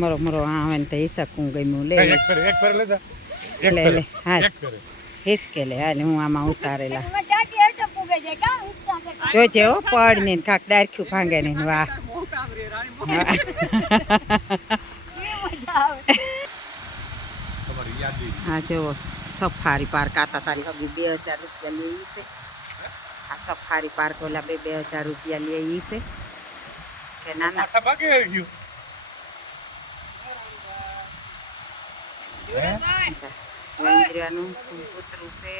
મરો મરો આ આવે ને તો હિસકું ગમ્યું. લે લે. લે હા હિસકે લે હાલ. હું આમાં ઉતારેલા. કાં કે જોજે હો પડ ને કાક ડારખ્યું ભાંગે ને વાહ. તમારી યાદી. હા જુઓ સફારી પાર્ક. આતા તારી હજી બે હજાર રૂપિયા લે છે. આ સફારી પાર્ક ઓલા બે બે હજાર રૂપિયા લેવી છે. કે ના ના પાછા ભાગે આવી ગયું વંદરાનું કૂતરું છે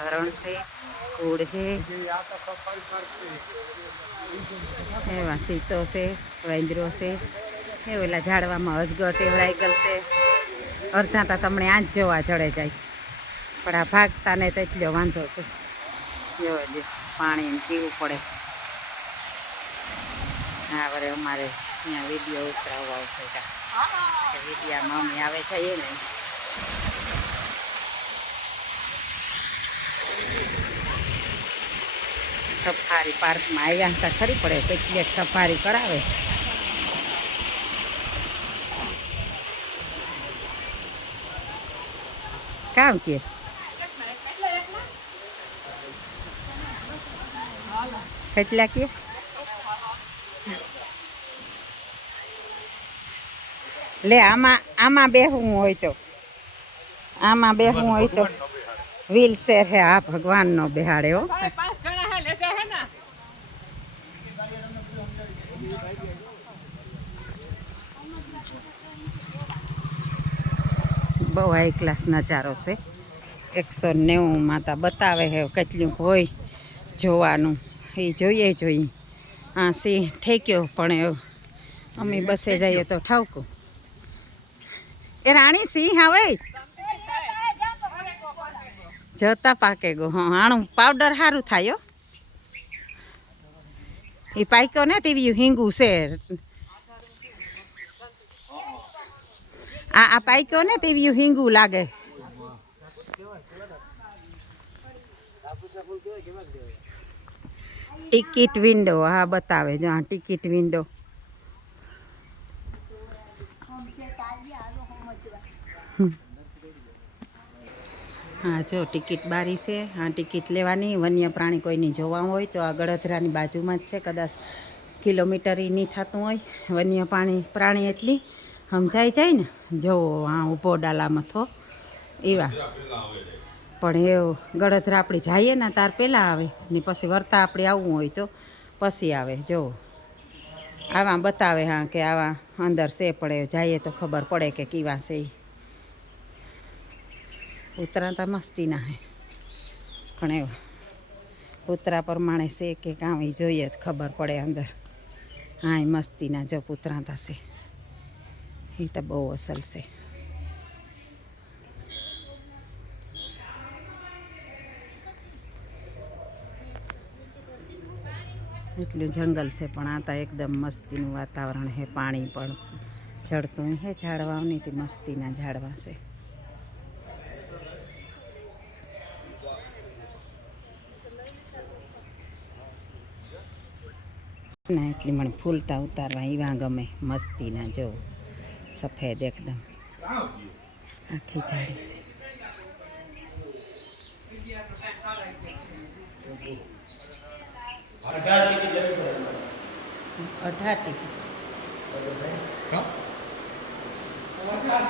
હરણ છે કુડ છે. એવા સીતો છે વેંદરો છે. એ ઓલા ઝાડવામાં અજગર ટેવડાઈ ગયેલ છે. અડધા તમને જ જોવા ચડે જાય. પણ આ ભાગતા ને તો એટલો વાંધો છે. જોવા દે પાણી પીવું પડે. હા વરે અમારે અહીંયા વીડિયો ઉતરાવવા આવશે કા વિડીયામાં અમે આવે છે એ ને સફારી પાર્કમાં આવ્યા હતા, ખરી પડે કેટલી સફારી કરાવે. કામ કે? કેટલા કે? લે, આમાં આમાં બેહવું હોય તો. આમાં બેહવું હોય તો વ્હીલ શેર હે આ ભગવાનનો બેહાડે હો બહુ હાઈ ક્લાસ નજારો છે. એકસો નેવું માતા બતાવે હે કેટલું હોય જોવાનું. એ જોઈએ જોઈએ હા સિંહ ઠેક્યો પણ એવું અમે બસે જઈએ તો ઠાવકું. એ રાણી સિંહ આવે? જતા પાકે ગો. હા આણું પાવડર સારું થાય, હો. એ પાક્યો ને તેવી હિંગું છે. આ આ પાક્યો ને તેવી હિંગું લાગે. ટિકિટ વિન્ડો હા, બતાવે જો, આ ટિકિટ વિન્ડો હા, જો ટિકિટ બારી છે. હા, ટિકિટ લેવાની. વન્ય પ્રાણી કોઈની જોવા હોય તો આ ગળધરાની બાજુમાં જ છે. કદાચ કિલોમીટર નહીં થતું હોય. વન્ય પ્રાણી પ્રાણી એટલી સમજાઈ જાય ને. જોવો હા ઊભો ડાલામાં થો. એવા. પણ એ ગળધરા આપણે જઈએ ને, તાર પહેલાં આવે. ને પછી વર્તા આપણે આવવું હોય તો પછી આવે. જુઓ આવા બતાવે હા કે આવા અંદર છે પડે જઈએ તો ખબર પડે કે કીવા છે ઈ. ઉતરાતા મસ્તીના હે. પણ એવા પુતરા પ્રમાણે છે કે કાંઈ જોઈએ તો ખબર પડે અંદર. હા એ મસ્તીના જો પુતરાતા છે. એ તો બહુ અસલ છે. એટલું જંગલ છે, પણ આ તો એકદમ મસ્તીનું વાતાવરણ છે, પાણી પણ ચડતું હે, ઝાડવાઓની તે મસ્તીના ઝાડવા છે. ના એટલી મને ફૂલતા ઉતારવા એવા ગમે. મસ્તીના જો. સફેદ એકદમ. આખી ઝાડી છે. અઢાર ટિકિટ હા?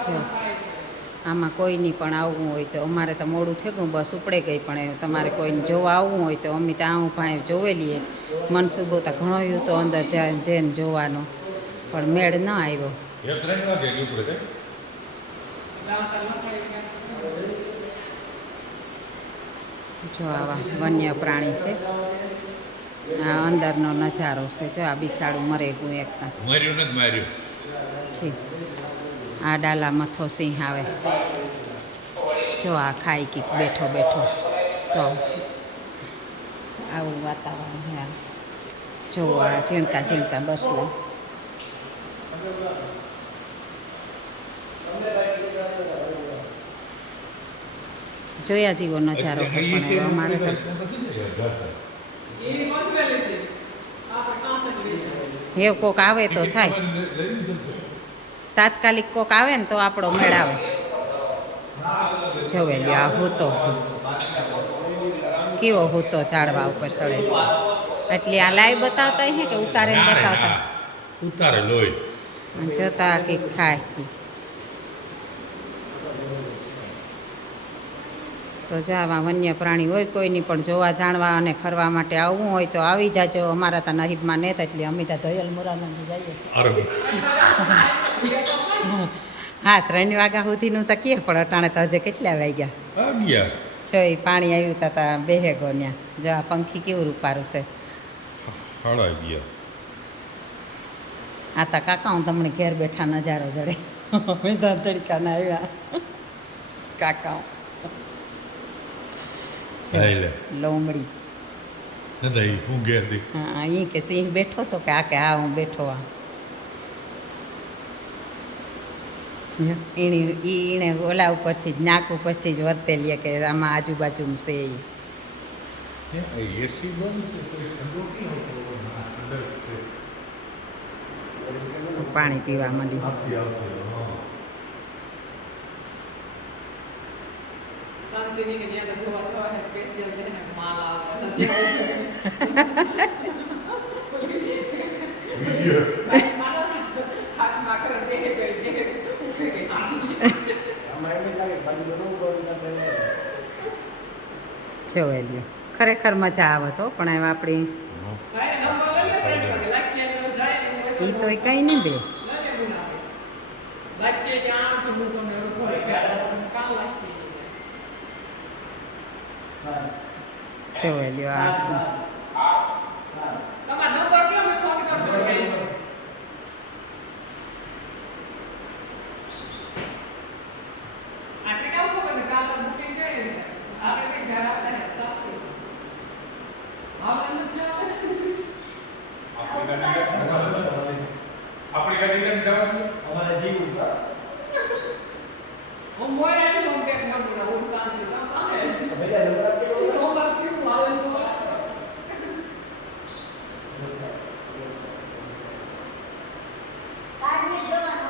છે આમાં કોઈની પણ આવવું હોય તો અમારે તો મોડું થઈ ગયું બસ ઉપડે ગઈ પણ તમારે કોઈને જોવા આવવું હોય તો અમે ત્યાં હું ભાઈ જોવે લઈએ. મનસુબો તો ઘણો યુ તો અંદર જાય જઈને જોવાનો પણ મેળ ન આવ્યો. જો આવા વન્ય પ્રાણી છે. આ અંદરનો નજારો છે. જો આ બિસાડું મરે ગયું એકદમ મર્યું નથી માર્યું. ઠીક. આ ડાલા મથો સિંહ આવે જો આ ખાઈ કીક બેઠો બેઠો તો આવું વાતાવરણ છે આ. જો આ ઝીણકા ઝીણકા બસલો જોયા જેવો નજારો છે પણ હવે અમારે તો એવું કોક આવે તો થાય તાત્કાલિક કોક આવે ને તો આપણો મેળ આવે. આ હૂતો કેવો હૂતો ઝાડવા ઉપર સડે. એટલે આ લાઈવ બતાવતા હે કે ઉતારે બતાવતા. ઉતારે લોહી. જોતા કે ખાય તો. જાવા વન્ય પ્રાણી હોય કોઈની પણ જોવા જાણવા અને ફરવા માટે આવવું હોય તો આવી જાજો. અમારા તો નહીબમાં નેત એટલે અમે તો ધયલ મુરાનંદ જઈએ. હા ત્રણ વાગ્યા સુધીનું તો કે પણ અટાણે તો હજે કેટલા વાગ્યા? અગિયાર છ પાણી આવ્યું તા તા બેહે ગો ન્યા. જો આ પંખી કેવું રૂપારું છે? સાડા અગિયાર આ તા કાકા હું તમને ઘેર બેઠા નજારો જડે. અમે તો તડકાના આવ્યા. કાકા. લોમડી. હા એ કે સિંહ બેઠો તો કે આ કે હા હું બેઠો આ. એની એ એણે ઓલા ઉપરથી જ નાક ઉપરથી જ વર્તેલીએ કે આમાં આજુબાજુમાં છે એ. પાણી પીવા માંડ્યું આવતી આવતી હા શાંતિની કે ત્યાં તો જોવા જવા ને સ્પેશિયલ છે ને માલ આવે હાથમાં કરે દે દે દે જોઈ લ્યો ખરેખર મજા આવે તો, પણ હવે આપણી એ તો એ કંઈ નહીં દે. છે કે આમ છું હું તમને ઘરે ગયા કામ લાગી જોઈ લ્યો આ તમારો નંબર કેમ ફોન કરજો કે આપણે કેવું ખબર ને કામ બુકિંગ કરી છે આપણે કઈ જરા થાય સાફ આપણે ચાલે આપણી અમારે જીવ ઉપર. હું મોય આની હું કે નંબર બોલા હું શાંતિ ના આવે તો બારથી આવે તો કાઢી દેવાનો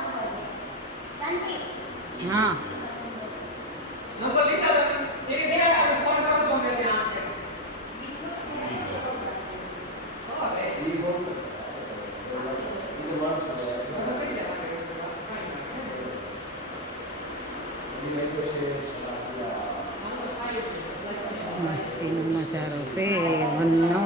શાંતિ. હા નંબર લીધા તો એ દે આપણે ફોન કરજો કે છે આ છે મસ્તીનો નજારો છે વનનો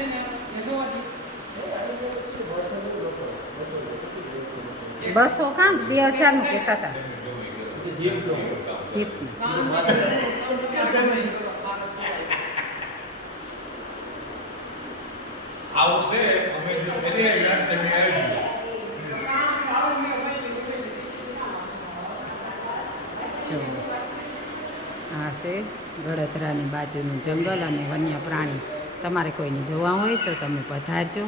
Thank તો ને બસો કાં? બે હજારનું કહેતા હતા. જીપનું આવું છે? અમે જો ફરી આવ્યા તમે આવી જો આ છે ગળતરાની બાજુનું જંગલ અને વન્ય પ્રાણી. તમારે કોઈને જોવા હોય તો તમે પધારજો.